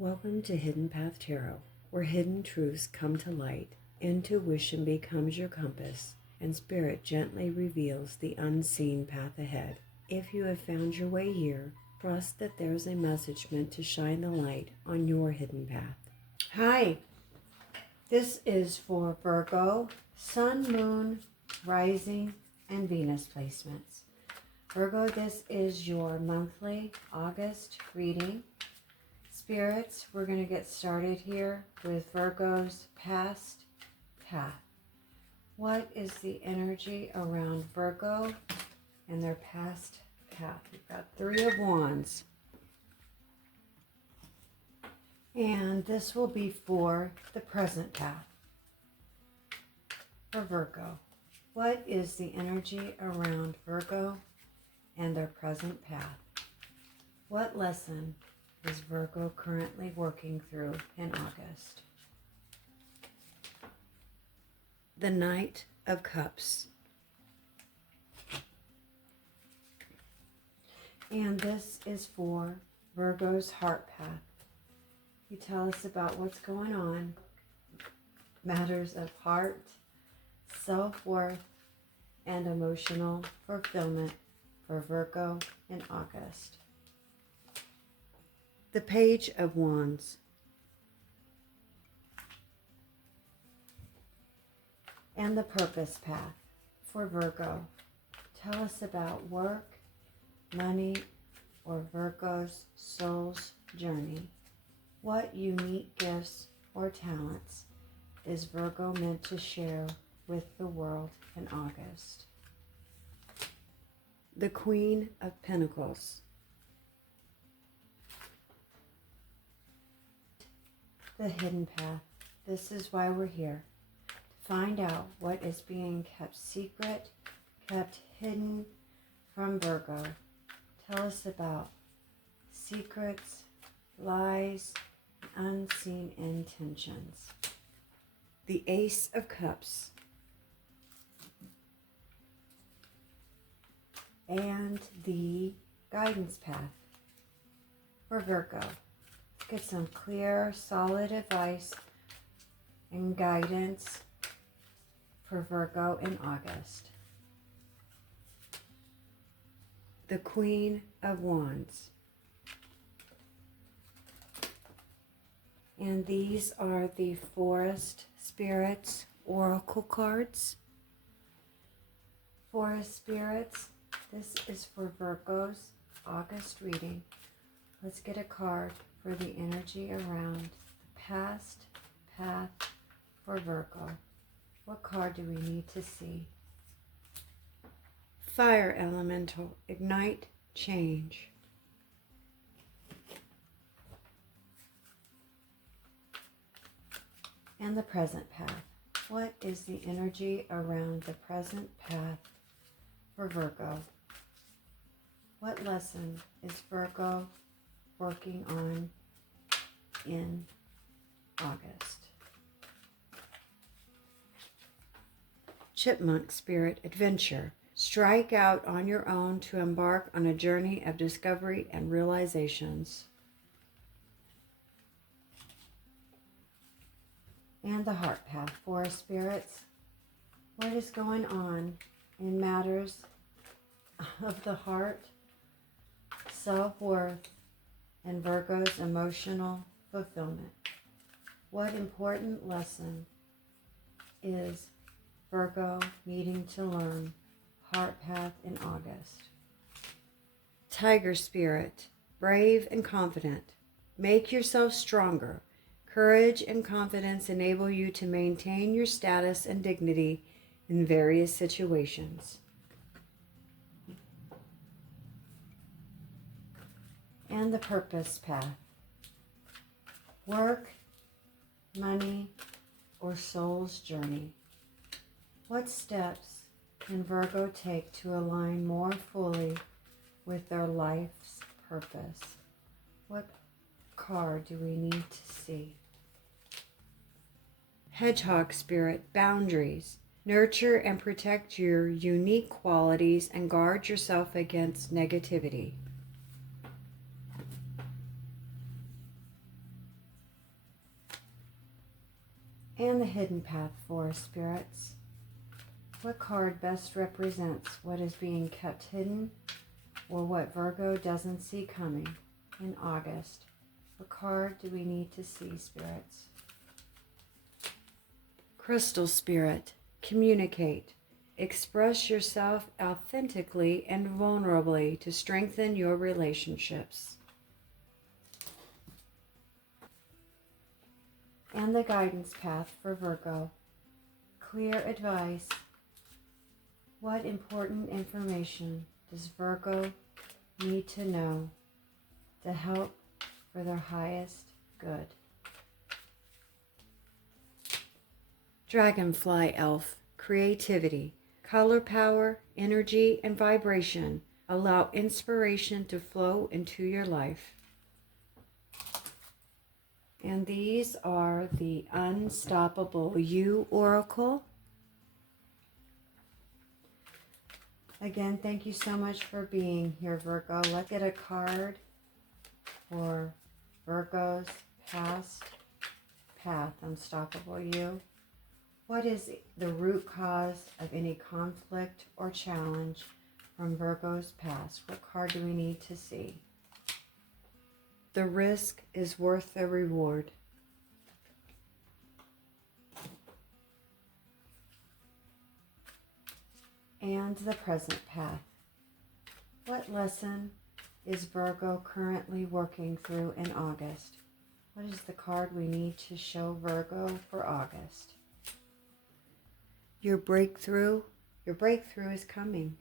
Welcome to Hidden Path Tarot, where hidden truths come to light, intuition becomes your compass, and spirit gently reveals the unseen path ahead. If you have found your way here, trust that there's a message meant to shine the light on your hidden path. Hi, this is for Virgo, Sun, Moon, Rising, and Venus placements. Virgo, this is your monthly August reading. Spirits, we're going to get started here with Virgo's past path. What is the energy around Virgo and their past path? We've got Three of Wands. And this will be for the present path for Virgo. What is the energy around Virgo and their present path? What lesson is Virgo currently working through in August? The Knight of Cups. And this is for Virgo's heart path. You tell us about what's going on, matters of heart, self-worth, and emotional fulfillment for Virgo in August. The Page of Wands. And the purpose path for Virgo. Tell us about work, money, or Virgo's soul's journey. What unique gifts or talents is Virgo meant to share with the world in August? The Queen of Pentacles. The hidden path. This is why we're here. To find out what is being kept secret, kept hidden from Virgo. Tell us about secrets, lies, unseen intentions. The Ace of Cups. And the guidance path for Virgo. Get some clear, solid advice and guidance for Virgo in August. The Queen of Wands. And these are the Forest Spirits Oracle cards. Forest Spirits, this is for Virgo's August reading. Let's get a card for the energy around the past path for Virgo. What card do we need to see? Fire Elemental, Ignite Change. And the present path. What is the energy around the present path for Virgo? What lesson is Virgo working on in August? Chipmunk Spirit Adventure. Strike out on your own to embark on a journey of discovery and realizations. And the heart path for spirits. What is going on in matters of the heart, self-worth, and Virgo's emotional fulfillment? What important lesson is Virgo needing to learn? Heart path in August. Tiger Spirit, brave and confident. Make yourself stronger. Courage and confidence enable you to maintain your status and dignity in various situations. And the purpose path. Work, money, or soul's journey. What steps can Virgo take to align more fully with their life's purpose? What card do we need to see? Hedgehog Spirit, Boundaries. Nurture and protect your unique qualities and guard yourself against negativity. And the hidden path for spirits. What card best represents what is being kept hidden or what Virgo doesn't see coming in August? What card do we need to see, spirits? Crystal Spirit, communicate. Express yourself authentically and vulnerably to strengthen your relationships. And the guidance path for Virgo. Clear advice. What important information does Virgo need to know to help for their highest good? Dragonfly Elf, creativity, color power, energy, and vibration. Allow inspiration to flow into your life. And these are the Unstoppable You Oracle. Again, thank you so much for being here, Virgo. Let's get a card for Virgo's past path, Unstoppable You. What is the root cause of any conflict or challenge from Virgo's past? What card do we need to see? The risk is worth the reward. And the present path. What lesson is Virgo currently working through in August? What is the card we need to show Virgo for August? Your breakthrough is coming.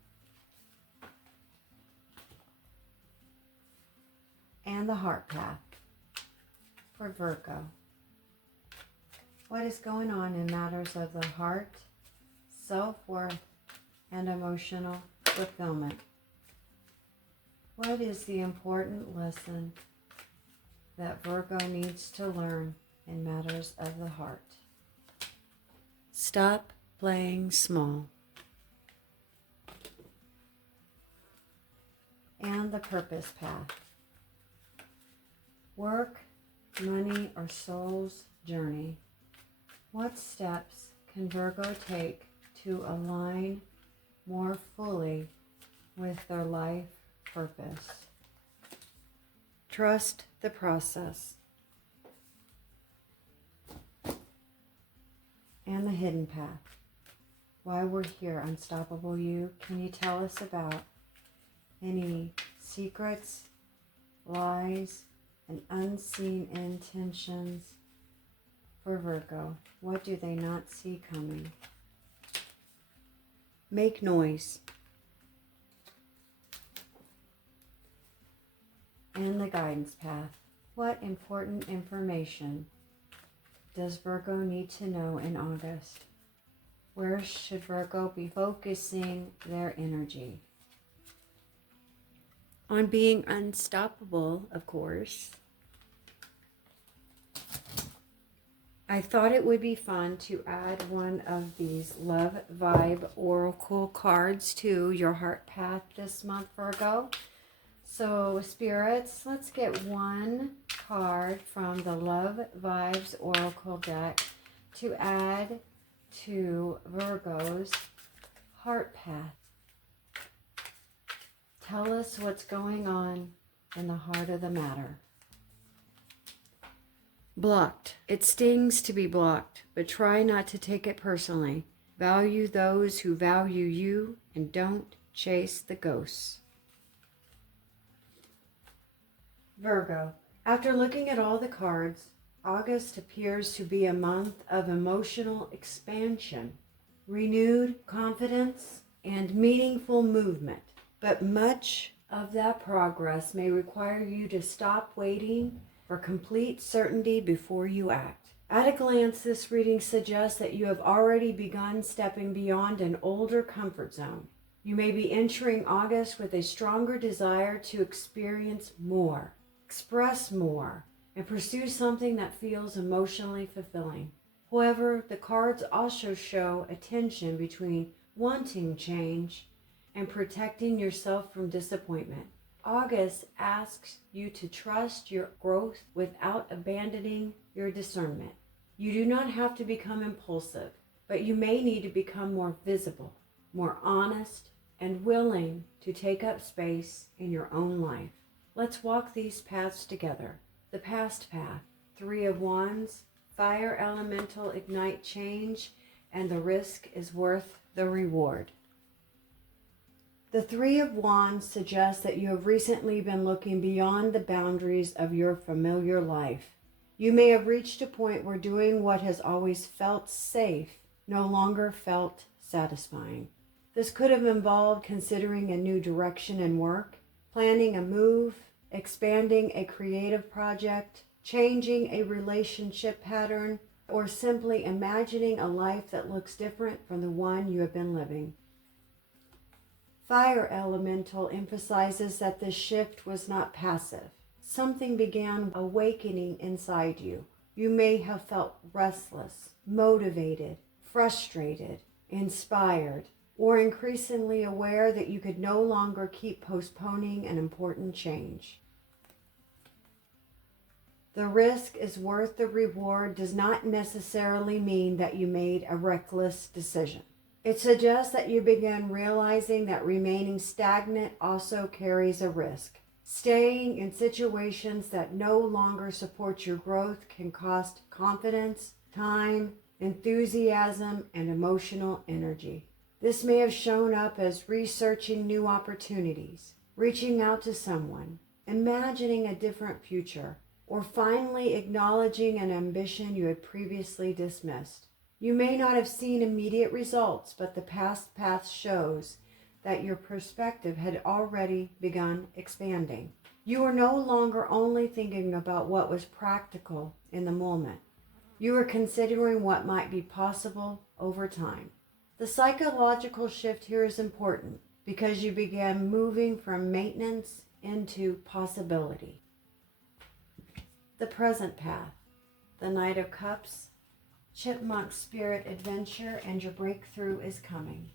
And the heart path for Virgo. What is going on in matters of the heart, self-worth, and emotional fulfillment? What is the important lesson that Virgo needs to learn in matters of the heart? Stop playing small. And the purpose path. Work, money, or soul's journey. What steps can Virgo take to align more fully with their life purpose? Trust the process. And the hidden path. Why we're here, Unstoppable You. Can you tell us about any secrets, lies, and unseen intentions for Virgo? What do they not see coming? Make noise. And the guidance path. What important information does Virgo need to know in August? Where should Virgo be focusing their energy? On being unstoppable, of course. I thought it would be fun to add one of these Love Vibe Oracle cards to your heart path this month, Virgo. So, spirits, let's get one card from the Love Vibes Oracle deck to add to Virgo's heart path. Tell us what's going on in the heart of the matter. Blocked. It stings to be blocked, but try not to take it personally. Value those who value you and don't chase the ghosts. Virgo. After looking at all the cards, August appears to be a month of emotional expansion, renewed confidence, and meaningful movement. But much of that progress may require you to stop waiting for complete certainty before you act. At a glance, this reading suggests that you have already begun stepping beyond an older comfort zone. You may be entering August with a stronger desire to experience more, express more, and pursue something that feels emotionally fulfilling. However, the cards also show a tension between wanting change and protecting yourself from disappointment. August asks you to trust your growth without abandoning your discernment. You do not have to become impulsive, but you may need to become more visible, more honest, and willing to take up space in your own life. Let's walk these paths together. The past path, 3 of Wands, fire elemental, ignite change, and the risk is worth the reward. The 3 of Wands suggests that you have recently been looking beyond the boundaries of your familiar life. You may have reached a point where doing what has always felt safe no longer felt satisfying. This could have involved considering a new direction in work, planning a move, expanding a creative project, changing a relationship pattern, or simply imagining a life that looks different from the one you have been living. Fire elemental emphasizes that this shift was not passive. Something began awakening inside you. You may have felt restless, motivated, frustrated, inspired, or increasingly aware that you could no longer keep postponing an important change. The risk is worth the reward does not necessarily mean that you made a reckless decision. It suggests that you began realizing that remaining stagnant also carries a risk. Staying in situations that no longer support your growth can cost confidence, time, enthusiasm, and emotional energy. This may have shown up as researching new opportunities, reaching out to someone, imagining a different future, or finally acknowledging an ambition you had previously dismissed. You may not have seen immediate results, but the past path shows that your perspective had already begun expanding. You were no longer only thinking about what was practical in the moment. You were considering what might be possible over time. The psychological shift here is important because you began moving from maintenance into possibility. The present path, the Knight of Cups, Chipmunk spirit adventure, and your breakthrough is coming.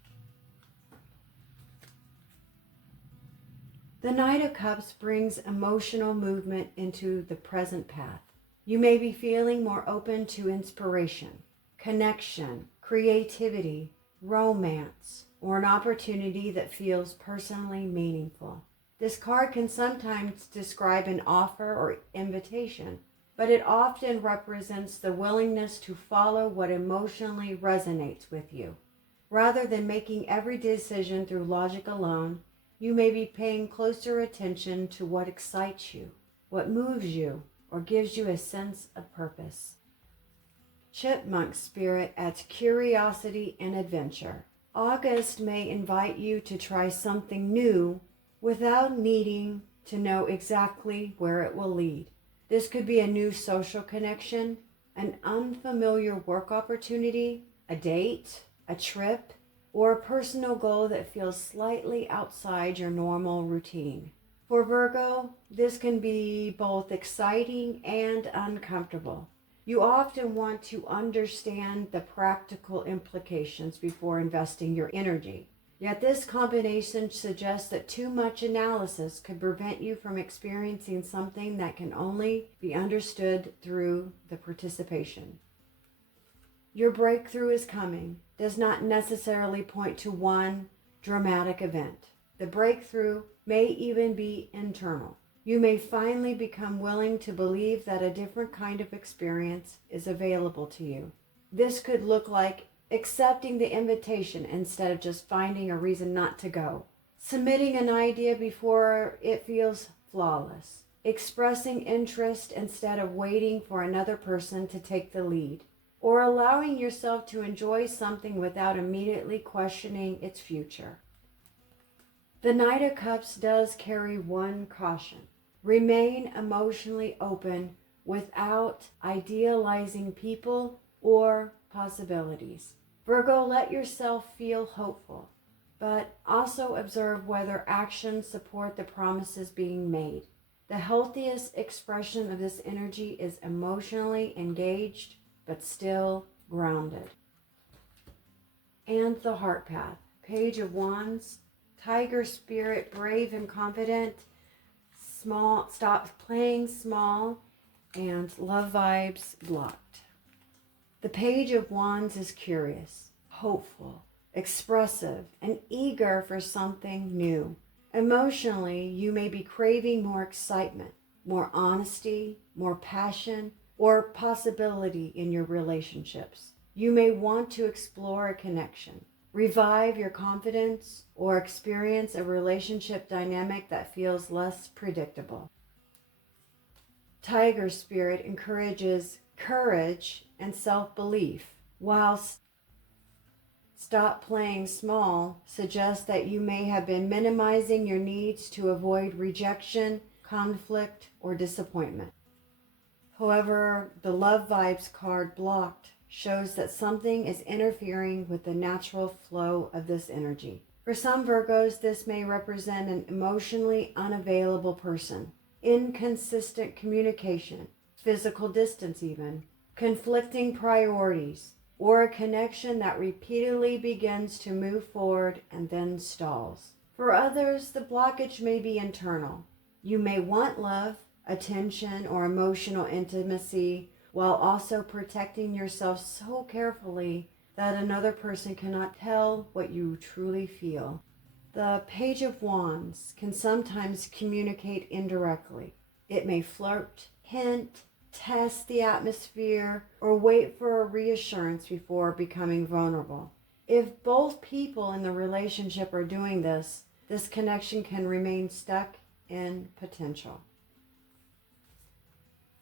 The Knight of Cups brings emotional movement into the present path. You may be feeling more open to inspiration, connection, creativity, romance, or an opportunity that feels personally meaningful. This card can sometimes describe an offer or invitation, but it often represents the willingness to follow what emotionally resonates with you. Rather than making every decision through logic alone, you may be paying closer attention to what excites you, what moves you, or gives you a sense of purpose. Chipmunk spirit adds curiosity and adventure. August may invite you to try something new without needing to know exactly where it will lead. This could be a new social connection, an unfamiliar work opportunity, a date, a trip, or a personal goal that feels slightly outside your normal routine. For Virgo, this can be both exciting and uncomfortable. You often want to understand the practical implications before investing your energy. Yet this combination suggests that too much analysis could prevent you from experiencing something that can only be understood through the participation. Your breakthrough is coming does not necessarily point to one dramatic event. The breakthrough may even be internal. You may finally become willing to believe that a different kind of experience is available to you. This could look like accepting the invitation instead of just finding a reason not to go. Submitting an idea before it feels flawless. Expressing interest instead of waiting for another person to take the lead. Or allowing yourself to enjoy something without immediately questioning its future. The Knight of Cups does carry one caution. Remain emotionally open without idealizing people or possibilities. Virgo, let yourself feel hopeful, but also observe whether actions support the promises being made. The healthiest expression of this energy is emotionally engaged, but still grounded. And the Heart Path, Page of Wands, Tiger spirit, brave and confident, stop playing small, and love vibes blocked. The Page of Wands is curious, hopeful, expressive, and eager for something new. Emotionally, you may be craving more excitement, more honesty, more passion, or possibility in your relationships. You may want to explore a connection, revive your confidence, or experience a relationship dynamic that feels less predictable. Tiger Spirit encourages courage and self-belief, whilst Stop Playing Small suggests that you may have been minimizing your needs to avoid rejection, conflict, or disappointment. However, the Love Vibes card blocked shows that something is interfering with the natural flow of this energy. For some Virgos, this may represent an emotionally unavailable person, inconsistent communication, physical distance even, conflicting priorities, or a connection that repeatedly begins to move forward and then stalls. For others, the blockage may be internal. You may want love, attention, or emotional intimacy while also protecting yourself so carefully that another person cannot tell what you truly feel. The Page of Wands can sometimes communicate indirectly. It may flirt, hint, test the atmosphere, or wait for a reassurance before becoming vulnerable. If both people in the relationship are doing this, this connection can remain stuck in potential.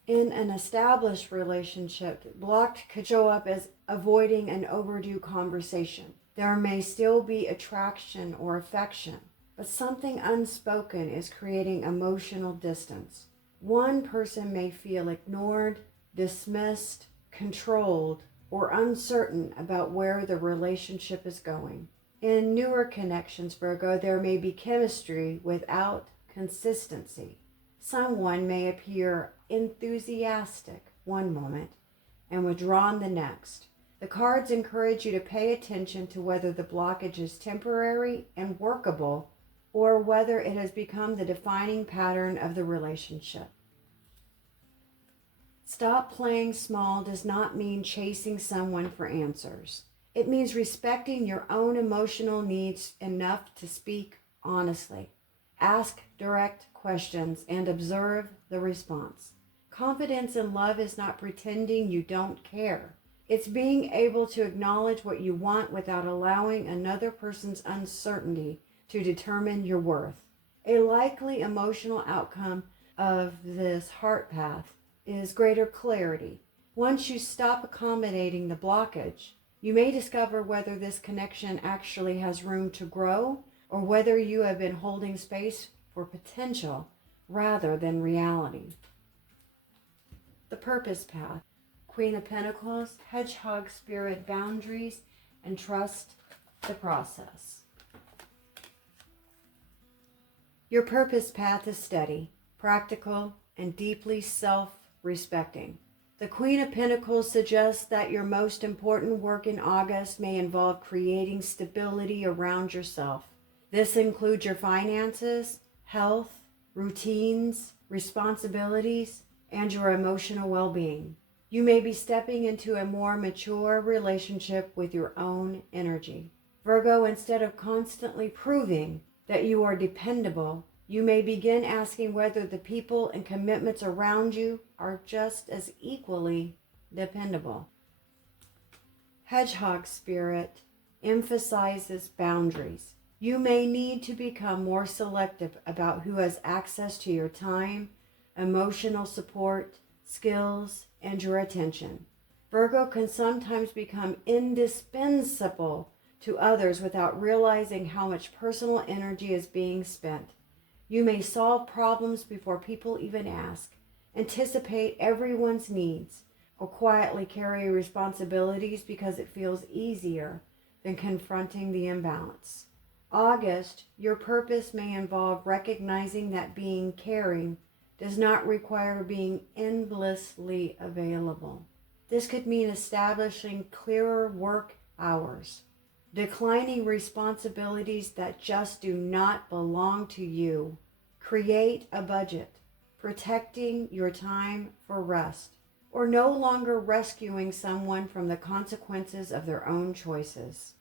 In an established relationship, blocked could show up as avoiding an overdue conversation. There may still be attraction or affection, but something unspoken is creating emotional distance. One person may feel ignored, dismissed, controlled, or uncertain about where the relationship is going. In newer connections, Virgo, there may be chemistry without consistency. Someone may appear enthusiastic one moment and withdrawn the next. The cards encourage you to pay attention to whether the blockage is temporary and workable, or whether it has become the defining pattern of the relationship. Stop playing small does not mean chasing someone for answers. It means respecting your own emotional needs enough to speak honestly. Ask direct questions and observe the response. Confidence in love is not pretending you don't care. It's being able to acknowledge what you want without allowing another person's uncertainty to determine your worth. A likely emotional outcome of this heart path is greater clarity. Once you stop accommodating the blockage, you may discover whether this connection actually has room to grow or whether you have been holding space for potential rather than reality. The Purpose Path. Queen of Pentacles, Hedgehog Spirit, boundaries, and trust the process. Your purpose path is steady, practical, and deeply self-respecting. The Queen of Pentacles suggests that your most important work in August may involve creating stability around yourself. This includes your finances, health, routines, responsibilities, and your emotional well-being. You may be stepping into a more mature relationship with your own energy. Virgo, instead of constantly proving that you are dependable, you may begin asking whether the people and commitments around you are just as equally dependable. Hedgehog Spirit emphasizes boundaries. You may need to become more selective about who has access to your time, emotional support, skills, and your attention. Virgo can sometimes become indispensable to others without realizing how much personal energy is being spent. You may solve problems before people even ask, anticipate everyone's needs, or quietly carry responsibilities because it feels easier than confronting the imbalance. August, your purpose may involve recognizing that being caring does not require being endlessly available. This could mean establishing clearer work hours, declining responsibilities that just do not belong to you. Create a budget, protecting your time for rest, or no longer rescuing someone from the consequences of their own choices.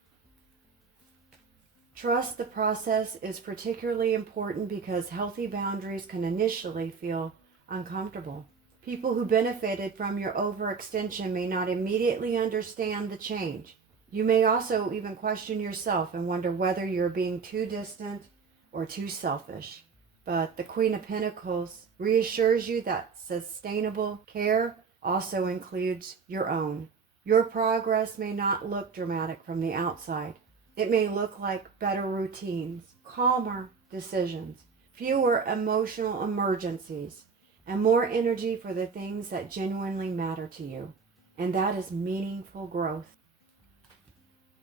Trust the process is particularly important because healthy boundaries can initially feel uncomfortable. People who benefited from your overextension may not immediately understand the change. You may also even question yourself and wonder whether you're being too distant or too selfish. But the Queen of Pentacles reassures you that sustainable care also includes your own. Your progress may not look dramatic from the outside. It may look like better routines, calmer decisions, fewer emotional emergencies, and more energy for the things that genuinely matter to you. And that is meaningful growth.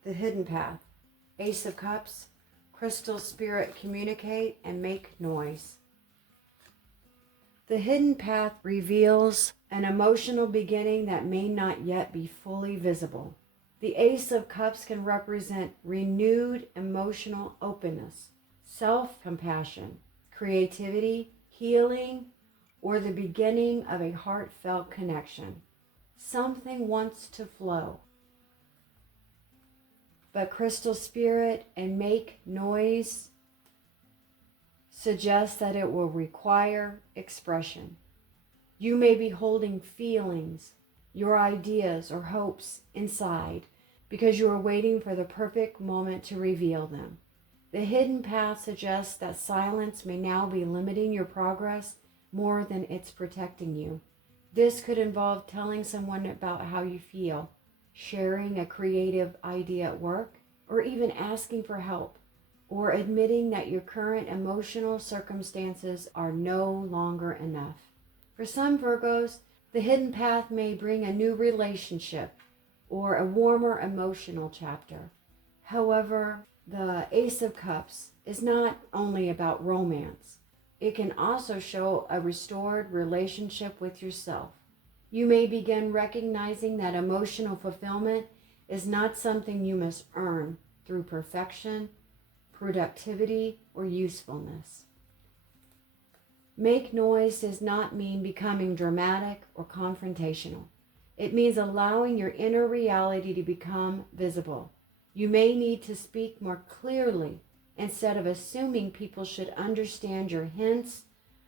The hidden path. Ace of Cups. Crystal spirit, communicate and make noise. The hidden path reveals an emotional beginning that may not yet be fully visible. The Ace of Cups can represent renewed emotional openness, self-compassion, creativity, healing, or the beginning of a heartfelt connection. Something wants to flow. But Crystal Spirit and make noise suggests that it will require expression. You may be holding feelings, your ideas or hopes inside because you are waiting for the perfect moment to reveal them. The hidden path suggests that silence may now be limiting your progress more than it's protecting you. This could involve telling someone about how you feel, sharing a creative idea at work, or even asking for help, or admitting that your current emotional circumstances are no longer enough. For some Virgos, the hidden path may bring a new relationship or a warmer emotional chapter. However, the Ace of Cups is not only about romance. It can also show a restored relationship with yourself. You may begin recognizing that emotional fulfillment is not something you must earn through perfection, productivity, or usefulness. Make noise does not mean becoming dramatic or confrontational. It means allowing your inner reality to become visible. You may need to speak more clearly instead of assuming people should understand your hints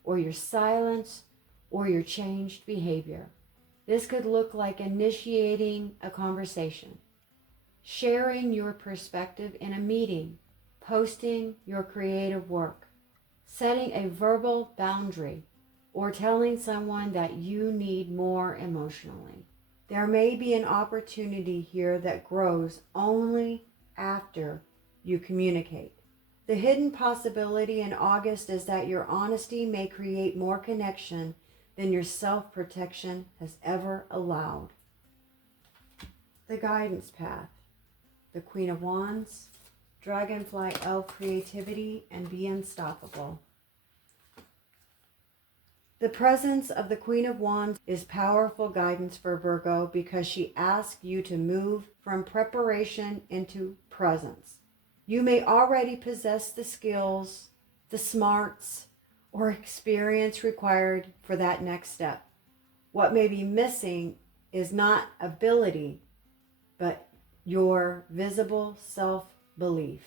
or your silence or your changed behavior. This could look like initiating a conversation, sharing your perspective in a meeting, posting your creative work, setting a verbal boundary, or telling someone that you need more emotionally. There may be an opportunity here that grows only after you communicate. The hidden possibility in August is that your honesty may create more connection than your self-protection has ever allowed. The guidance path. The Queen of Wands, Dragonfly Elf creativity, and be unstoppable. The presence of the Queen of Wands is powerful guidance for Virgo because she asks you to move from preparation into presence. You may already possess the skills, the smarts, or experience required for that next step. What may be missing is not ability, but your visible self-belief.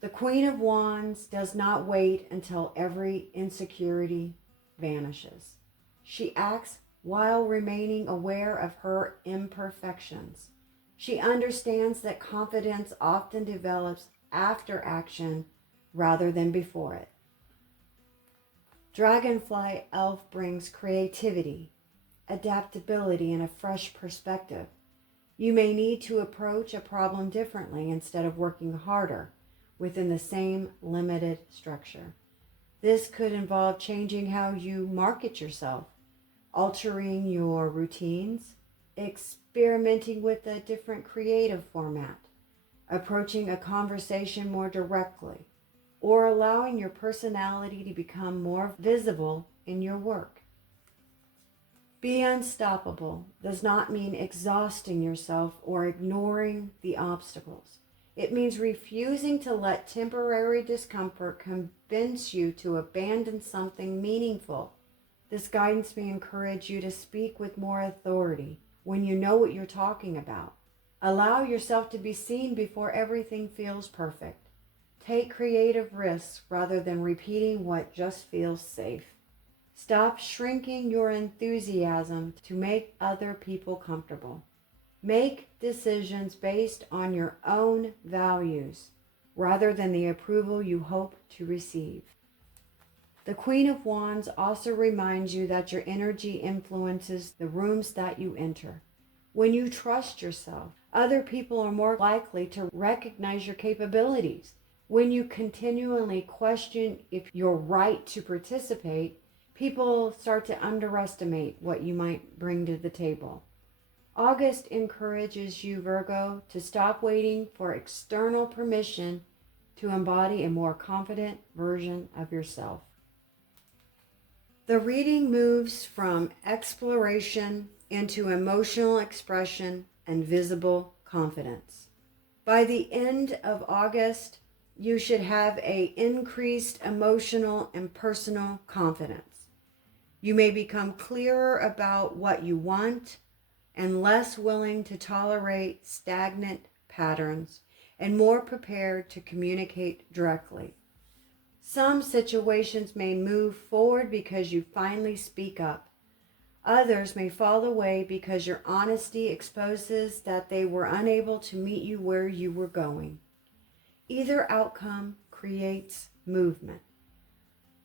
The Queen of Wands does not wait until every insecurity vanishes. She acts while remaining aware of her imperfections. She understands that confidence often develops after action rather than before it. Dragonfly Elf brings creativity, adaptability, and a fresh perspective. You may need to approach a problem differently instead of working harder within the same limited structure. This could involve changing how you market yourself, altering your routines, experimenting with a different creative format, approaching a conversation more directly, or allowing your personality to become more visible in your work. Be unstoppable does not mean exhausting yourself or ignoring the obstacles. It means refusing to let temporary discomfort convince you to abandon something meaningful. This guidance may encourage you to speak with more authority when you know what you're talking about. Allow yourself to be seen before everything feels perfect. Take creative risks rather than repeating what just feels safe. Stop shrinking your enthusiasm to make other people comfortable. Make decisions based on your own values rather than the approval you hope to receive. The Queen of Wands also reminds you that your energy influences the rooms that you enter. When you trust yourself, other people are more likely to recognize your capabilities. When you continually question if you're right to participate, people start to underestimate what you might bring to the table. August encourages you, Virgo, to stop waiting for external permission to embody a more confident version of yourself. The reading moves from exploration into emotional expression and visible confidence. By the end of August, you should have an increased emotional and personal confidence. You may become clearer about what you want and less willing to tolerate stagnant patterns and more prepared to communicate directly. Some situations may move forward because you finally speak up. Others may fall away because your honesty exposes that they were unable to meet you where you were going. Either outcome creates movement.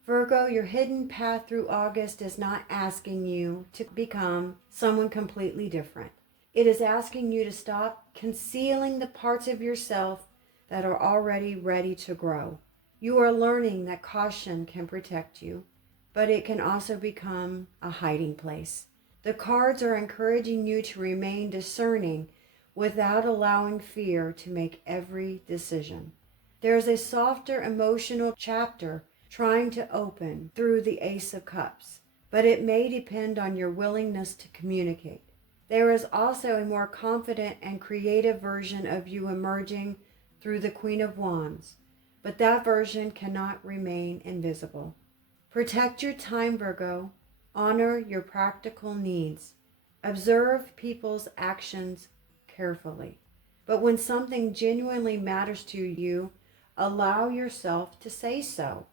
Virgo, your hidden path through August is not asking you to become someone completely different. It is asking you to stop concealing the parts of yourself that are already ready to grow. You are learning that caution can protect you, but it can also become a hiding place. The cards are encouraging you to remain discerning without allowing fear to make every decision. There is a softer emotional chapter trying to open through the Ace of Cups, but it may depend on your willingness to communicate. There is also a more confident and creative version of you emerging through the Queen of Wands, but that version cannot remain invisible. Protect your time, Virgo. Honor your practical needs. Observe people's actions carefully. But when something genuinely matters to you, allow yourself to say so.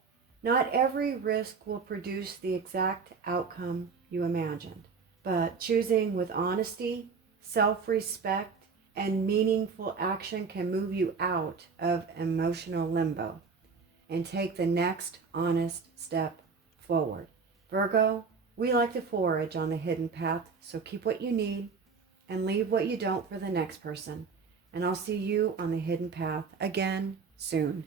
Not every risk will produce the exact outcome you imagined, but choosing with honesty, self-respect, and meaningful action can move you out of emotional limbo and take the next honest step forward. Virgo, we like to forage on the hidden path, so keep what you need and leave what you don't for the next person. And I'll see you on the hidden path again soon.